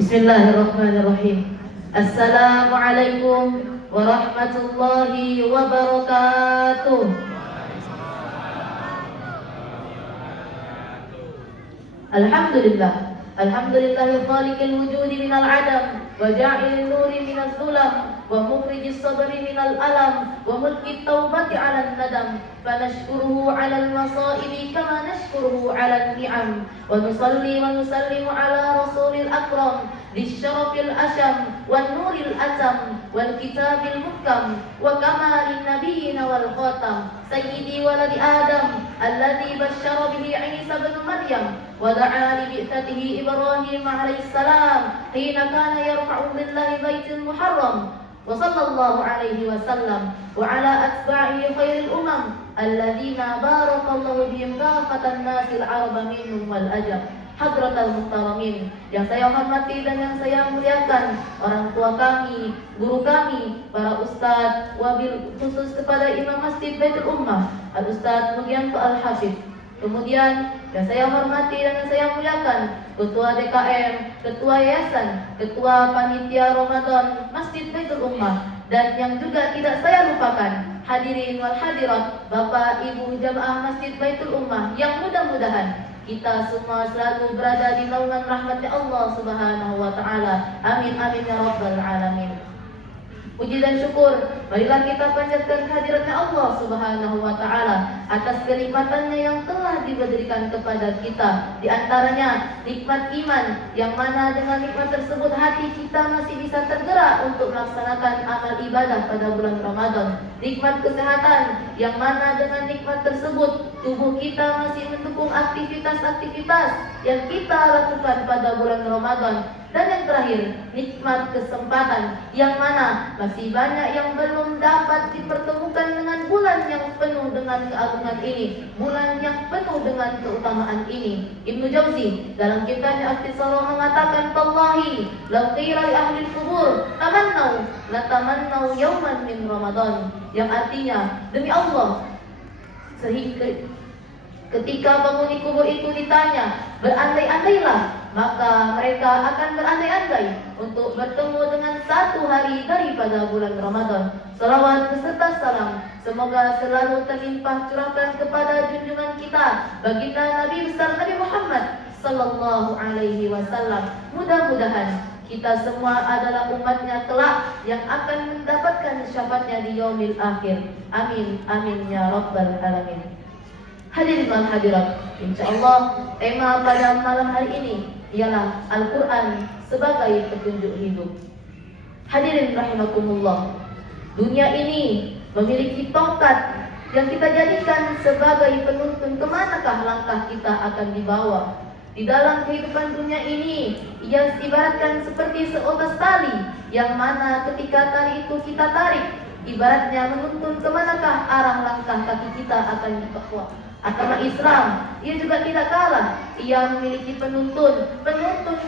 Bismillahirrahmanirrahim. Assalamualaikum warahmatullahi wabarakatuh. Alhamdulillah. Alhamdulillahi khaliqil wujudi minal adam wa ja'ilin nuri minaz zulam wa mukhrijis sabri minal alam wa mulkit taubati 'alan nadam. Fanashkuruhu 'alal masaibi kama nashkuruhu 'alan ni'am wa nusalli wa nusallimu 'ala rasulil akram bisyarafil asyam wan nuril atam wal kitabil muhkam wa kamalin nabiyina wal khatam sayyidi waladi adam alladhi basyara bihi Isa bin Maryam wa da'a li bi'tatihi Ibrahim alaihi salam hina kana yarfa'u billahi baitil muharram wa sallallahu alaihi wasallam wa ala atba'ihi khairil umam alladhina barakallahu bihim kafatan nasil araba minhum wal ajam. Hadratal muhtaramin, yang saya hormati dan yang saya muliakan, orang tua kami, guru kami, para ustadz, wabil khusus kepada Imam Masjid Baitul Ummah, Al-Ustadz Mugianto Al-Hafidh. Kemudian yang saya hormati dan yang saya muliakan, Ketua DKM, Ketua Yayasan, Ketua Panitia Ramadan Masjid Baitul Ummah, dan yang juga tidak saya lupakan, hadirin wal hadirat, Bapak Ibu Jamaah Masjid Baitul Ummah, yang mudah-mudahan kita semua selalu berada di naungan rahmatnya Allah Subhanahu wa taala. Amin amin ya rabbal alamin. Puji dan syukur marilah kita panjatkan kehadiratnya Allah Subhanahu wa taala atas kenikmatannya yang telah diberikan kepada kita. Di antaranya nikmat iman, yang mana dengan nikmat tersebut hati kita masih bisa tergerak untuk melaksanakan amal ibadah pada bulan Ramadan. Nikmat kesehatan, yang mana dengan nikmat tersebut tubuh kita masih mendukung aktivitas-aktivitas yang kita lakukan pada bulan Ramadan. Dan yang terakhir, nikmat kesempatan, yang mana masih banyak yang belum dapat dipertemukan dengan bulan yang penuh dengan keagungan ini, bulan yang penuh dengan keutamaan ini. Ibnu Jauzi dalam kitabnya Ikhtisar mengatakan, "Tallahi law qila li ahli kubur tamannau la tamannau yauman min Ramadan," yang artinya, demi Allah, sehingga ketika penghuni kubur itu ditanya, berandai-andailah, maka mereka akan berandai-andai untuk bertemu dengan satu hari daripada bulan Ramadan. Salawat beserta salam semoga selalu terlimpah curahkan kepada junjungan kita, baginda Nabi besar Nabi Muhammad sallallahu alaihi wasallam. Mudah-mudahan kita semua adalah umatnya kelak yang akan mendapatkan syafaatnya di yaumil akhir. Amin amin ya rabbal alamin. Hadirin dan hadirat, insyaallah tema pada malam hari ini ialah Al-Quran sebagai petunjuk hidup. Hadirin rahimakumullah, dunia ini memiliki tongkat yang kita jadikan sebagai penuntun kemanakah langkah kita akan dibawa. Di dalam kehidupan dunia ini, ia ibaratkan seperti seutas tali, yang mana ketika tali itu kita tarik, ibaratnya menuntun kemanakah arah langkah kaki kita akan dibawa. Agama Islam, ia juga tidak kalah. Ia memiliki penuntun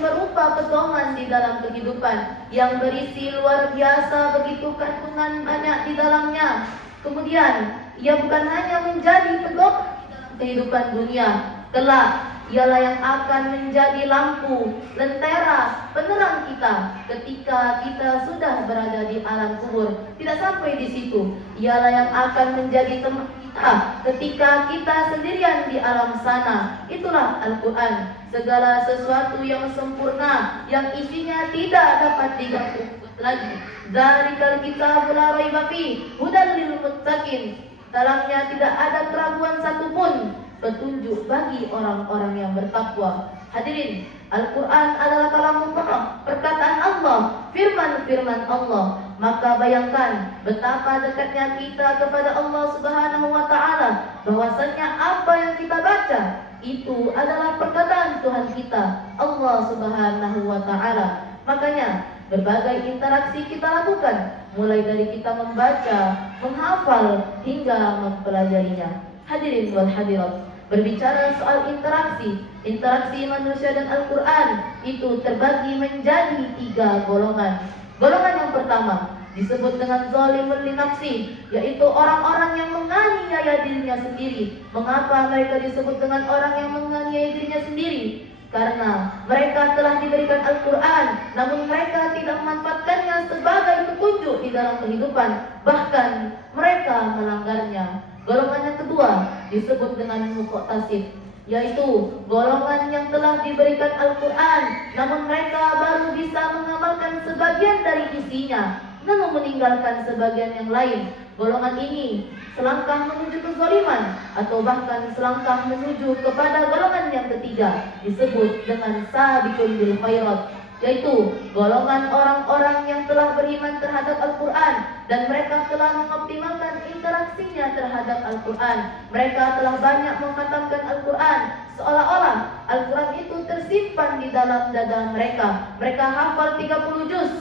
berupa pedoman di dalam kehidupan yang berisi luar biasa, begitu kandungan banyak di dalamnya. Kemudian, ia bukan hanya menjadi pedoman dalam kehidupan dunia, kelak ialah yang akan menjadi lampu, lentera, penerang kita ketika kita sudah berada di alam kubur. Tidak sampai di situ, ialah yang akan menjadi teman kita ketika kita sendirian di alam sana. Itulah Al-Quran, segala sesuatu yang sempurna, yang isinya tidak dapat diganggu lagi. Dzalikal kitabul la raiba fihi hudal lil muttaqin. Dalamnya tidak ada keraguan satupun, petunjuk bagi orang-orang yang bertakwa. Hadirin, Al-Quran adalah kalamullah, perkataan Allah, firman-firman Allah. Maka bayangkan betapa dekatnya kita kepada Allah Subhanahu wa taala, bahwasanya apa yang kita baca itu adalah perkataan Tuhan kita, Allah Subhanahu wa taala. Makanya berbagai interaksi kita lakukan, mulai dari kita membaca, menghafal, hingga mempelajarinya. Hadirin wal hadirat, berbicara soal interaksi manusia dan Al-Quran itu terbagi menjadi 3 golongan. Golongan yang pertama disebut dengan zalimul linafsi, yaitu orang-orang yang menganiaya dirinya sendiri. Mengapa mereka disebut dengan orang yang menganiaya dirinya sendiri? karena mereka telah diberikan Al-Quran, namun mereka tidak memanfaatkannya sebagai petunjuk di dalam kehidupan, bahkan mereka melanggarnya. Golongan yang kedua disebut dengan muqtasib, yaitu golongan yang telah diberikan Al-Quran, namun mereka baru bisa mengamalkan sebagian dari isinya, namun meninggalkan sebagian yang lain. Golongan ini selangkah menuju kezaliman atau bahkan selangkah menuju kepada golongan yang ketiga, disebut dengan sabiqun bil khairat, yaitu golongan orang-orang yang telah beriman terhadap Al-Quran dan mereka telah mengoptimalkan interaksinya terhadap Al-Quran. Mereka telah banyak mengkhatamkan Al-Quran, seolah-olah Al-Quran itu tersimpan di dalam dada mereka. Mereka hafal 30 juz,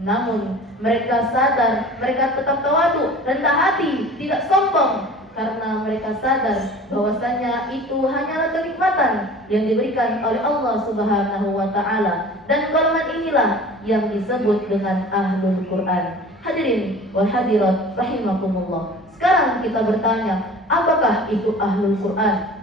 namun mereka sadar, mereka tetap tawadu, rendah hati, tidak sombong, karena mereka sadar bahwasanya itu hanyalah kenikmatan yang diberikan oleh Allah Subhanahu wa taala. Dan golongan inilah yang disebut dengan ahlul Quran. Hadirin wal hadirat rahimakumullah. Sekarang kita bertanya, apakah itu ahlul Quran?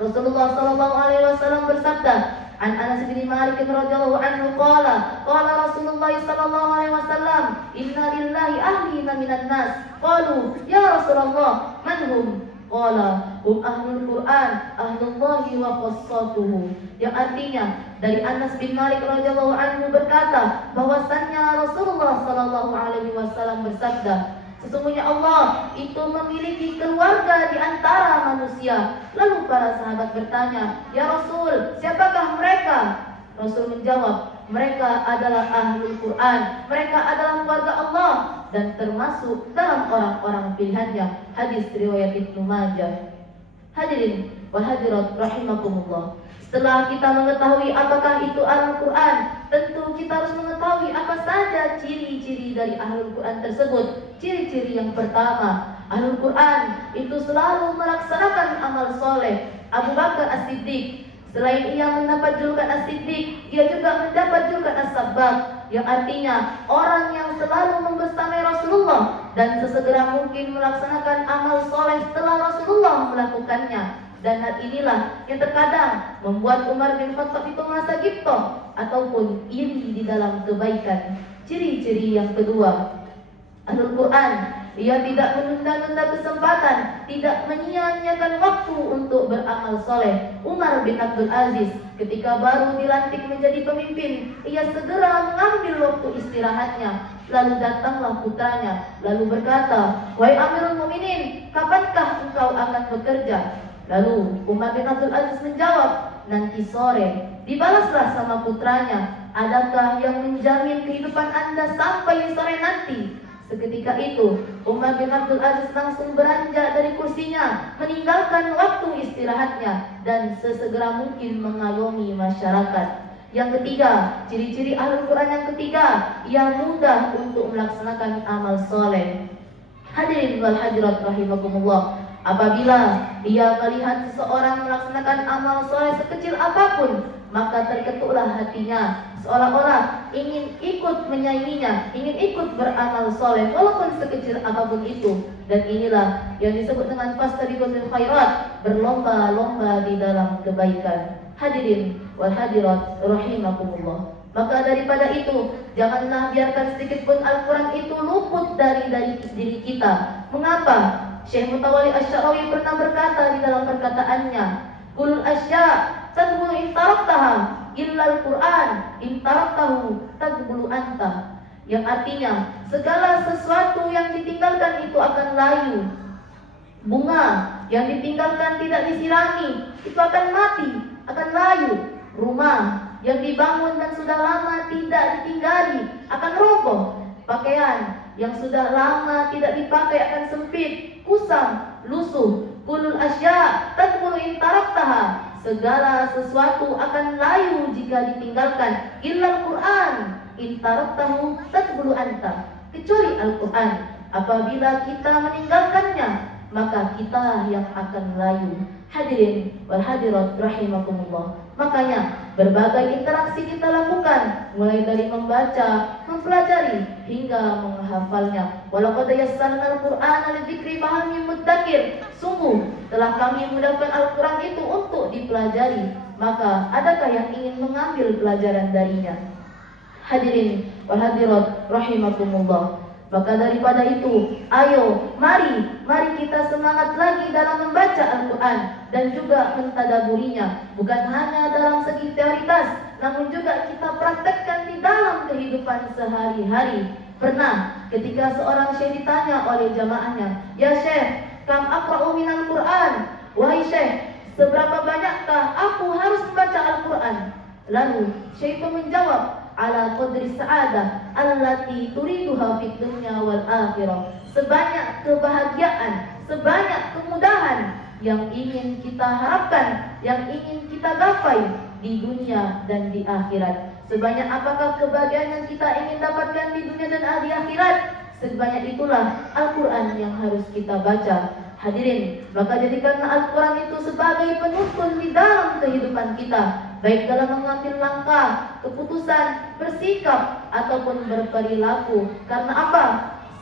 Rasulullah sallallahu alaihi wasallam bersabda, An Anas bin Malik radhiyallahu anhu qala Rasulullah sallallahu alaihi wasallam, inna lillahi ahlina minan nas. Qalu ya Rasulullah, man hum? Qala hum ahlul Quran, ahlullahi wa qassatuhu. Yang artinya dari Anas bin Malik radhiyallahu anhu berkata bahwasannya Rasulullah sallallahu alaihi wasallam bersabda, sesungguhnya Allah itu memiliki keluarga di antara manusia. Lalu para sahabat bertanya, ya Rasul, siapakah mereka? Rasul menjawab, mereka adalah ahlul Quran, mereka adalah keluarga Allah dan termasuk dalam orang-orang pilihannya. Hadis riwayat Ibnu Majah. Hadirin wal hadirat rahimakumullah. Setelah kita mengetahui apakah itu ahlul Quran, tentu kita harus mengetahui apa saja ciri-ciri dari ahlul Quran tersebut. Ciri-ciri yang pertama, ahlul Quran itu selalu melaksanakan amal soleh. Abu Bakar As-Siddiq, selain ia mendapat julukan As-Siddiq, ia juga mendapat julukan As-Sabbaq, yang artinya orang yang selalu membersamai Rasulullah dan sesegera mungkin melaksanakan amal soleh setelah Rasulullah melakukannya. Dan hal inilah yang terkadang membuat Umar bin Khattab itu merasa gibtoh ataupun iri di dalam kebaikan. Ciri-ciri yang kedua, ahlul Quran, ia tidak menunda-nunda kesempatan, tidak menyia-nyiakan waktu untuk beramal soleh. Umar bin Abdul Aziz ketika baru dilantik menjadi pemimpin, ia segera mengambil waktu istirahatnya. Lalu datanglah putranya, lalu berkata, wahai Amirul Mukminin, kapankah engkau akan bekerja? Lalu Umar bin Abdul Aziz menjawab, nanti sore. Dibalaslah sama putranya, adakah yang menjamin kehidupan Anda sampai sore nanti? Seketika itu Umar bin Abdul Aziz langsung beranjak dari kursinya, meninggalkan waktu istirahatnya dan sesegera mungkin mengayomi masyarakat. Yang ketiga, ciri-ciri ahlul Quran yang ketiga, yang mudah untuk melaksanakan amal soleh. Hadirin wal hadirat rahimakumullah. Apabila ia melihat seseorang melaksanakan amal soleh sekecil apapun, maka terketuklah hatinya, seolah-olah ingin ikut menyainginya, ingin ikut beramal soleh walaupun sekecil apapun itu. Dan inilah yang disebut dengan fastabiqul khairat, berlomba-lomba di dalam kebaikan. Hadirin wal hadirat rahimakumullah. Maka daripada itu, janganlah biarkan sedikit pun Al-Quran itu luput dari diri kita. Mengapa? Syekh Mutawalli Asy-Sya'rawi pernah berkata di dalam perkataannya, Kulul asya' tadbulu in taraktaha illa al-Quran in taraktahu tadbulu anta. Yang artinya, segala sesuatu yang ditinggalkan itu akan layu. Bunga yang ditinggalkan tidak disirami itu akan mati, akan layu. Rumah yang dibangun dan sudah lama tidak ditinggali akan roboh. Pakaian yang sudah lama tidak dipakai akan sempit, kusam, lusuh. Kulul asya' tadbulu in taraktaha. Segala sesuatu akan layu jika ditinggalkan. Illa al-Quran in taraktahu tadbulu anta. Kecuali Al-Quran, apabila kita meninggalkannya, maka kita yang akan layu. Hadirin wal hadirat rahimakumullah. Makanya berbagai interaksi kita lakukan, mulai dari membaca, mempelajari hingga menghafalnya. Walaqad yassarnal Qur'ana lidzikri fahal min mudzakir. Sungguh telah kami mudahkan Al-Quran itu untuk dipelajari, maka adakah yang ingin mengambil pelajaran darinya? Hadirin wal hadirat rahimakumullah. Maka daripada itu, ayo, mari kita semangat lagi dalam membaca Al-Quran dan juga mentadaburinya. Bukan hanya dalam segi teoritas, namun juga kita praktekkan di dalam kehidupan sehari-hari. Pernah ketika seorang syekh ditanya oleh jamaahnya, "Ya syekh, kam aqra'u minal Quran?" Wahai syekh, seberapa banyakkah aku harus membaca Al-Quran? Lalu syekh itu menjawab, ala qadri sa'adah allati turiduha fid dunya wal akhirah. Sebanyak kebahagiaan, sebanyak kemudahan yang ingin kita harapkan, yang ingin kita gapai di dunia dan di akhirat. Sebanyak apakah kebahagiaan yang kita ingin dapatkan di dunia dan di akhirat, sebanyak itulah Al-Quran yang harus kita baca. Hadirin, maka jadikan Al-Quran itu sebagai penuntun di dalam kehidupan kita, baik dalam mengambil langkah, keputusan, bersikap, ataupun berperilaku. Karena apa?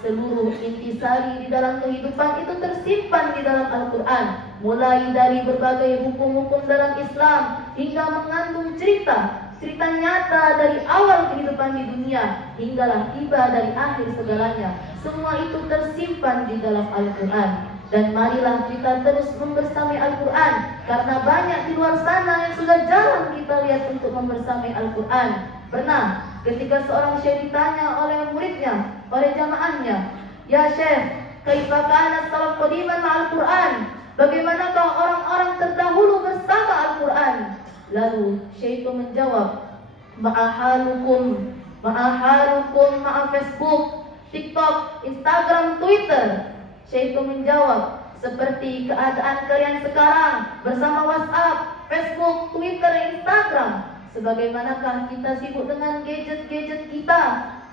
Seluruh intisari di dalam kehidupan itu tersimpan di dalam Al-Quran. Mulai dari berbagai hukum-hukum dalam Islam hingga mengandung cerita nyata dari awal kehidupan di dunia hinggalah tiba dari akhir segalanya. Semua itu tersimpan di dalam Al-Quran. Dan marilah kita terus membersamai Al-Quran, karena banyak di luar sana yang sudah jarang kita lihat untuk membersamai Al-Quran. Pernah ketika seorang syekh ditanya oleh muridnya, oleh jamaahnya, "Ya syekh, kaifa kana salaf qadiman ma'al Quran?" Bagaimanakah orang-orang terdahulu bersama Al-Quran? Lalu syekh itu menjawab, ma'ahalukum ma'a Facebook, TikTok, Instagram, Twitter. Syekh itu menjawab, seperti keadaan kalian sekarang bersama WhatsApp, Facebook, Twitter, Instagram. Sebagaimanakah kita sibuk dengan gadget-gadget kita,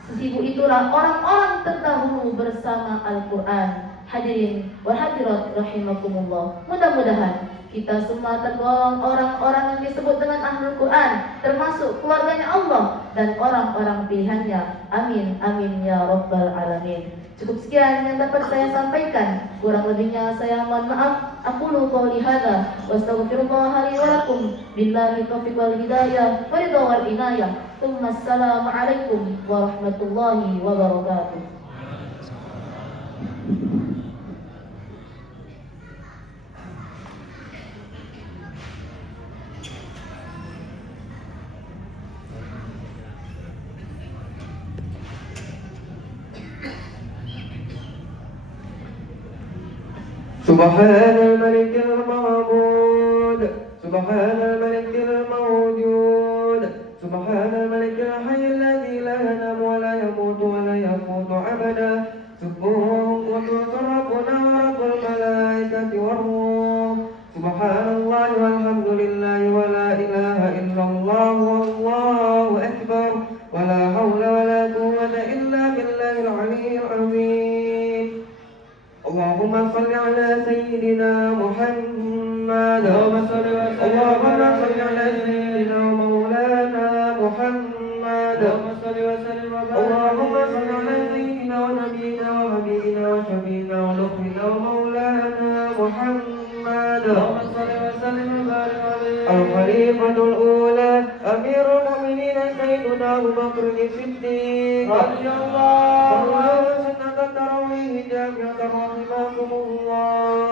sesibuk itulah orang-orang terdahulu bersama Al-Quran. Hadirin wal hadirat rahimakumullah. Mudah-mudahan kita semua tergolong orang-orang yang disebut dengan Ahlul Quran, termasuk keluarganya Allah dan orang-orang pilihannya. Amin, amin ya rabbal alamin. Cukup sekian yang dapat saya sampaikan. Kurang lebihnya saya mohon maaf. Aqulu qouli hadza wa astaghfirullah li wa lakum. Billahi taufiq wal hidayah wa ridha wal inayah. Tsumma assalamu alaikum warahmatullahi wabarakatuh. سبحان الملك المعبود سبحان الملك الموجود سبحان الملك الحي الذي لا ينام ولا يموت ولا يفوت أبدا سبوح قدوس ربنا ورب الملائكة والروح سبحان الله والحمد لله ولا إله إلا الله والله أكبر ولا حول ولا قوة إلا بالله العلي العظيم. اللهم صل على سيدنا محمد اللهم صل على سيدنا ومولانا محمد اللهم صل وسلم اللهم صل على سيدنا ونبينا وحبيبنا وشفينا ونبينا ومولانا محمد اللهم صل وسلم وبارك عليه. الخليفة الأولى أمير المؤمنين سيدنا أبو بكر الصديق رضي الله عنه. سنة التراويح جامعة رحمكم الله.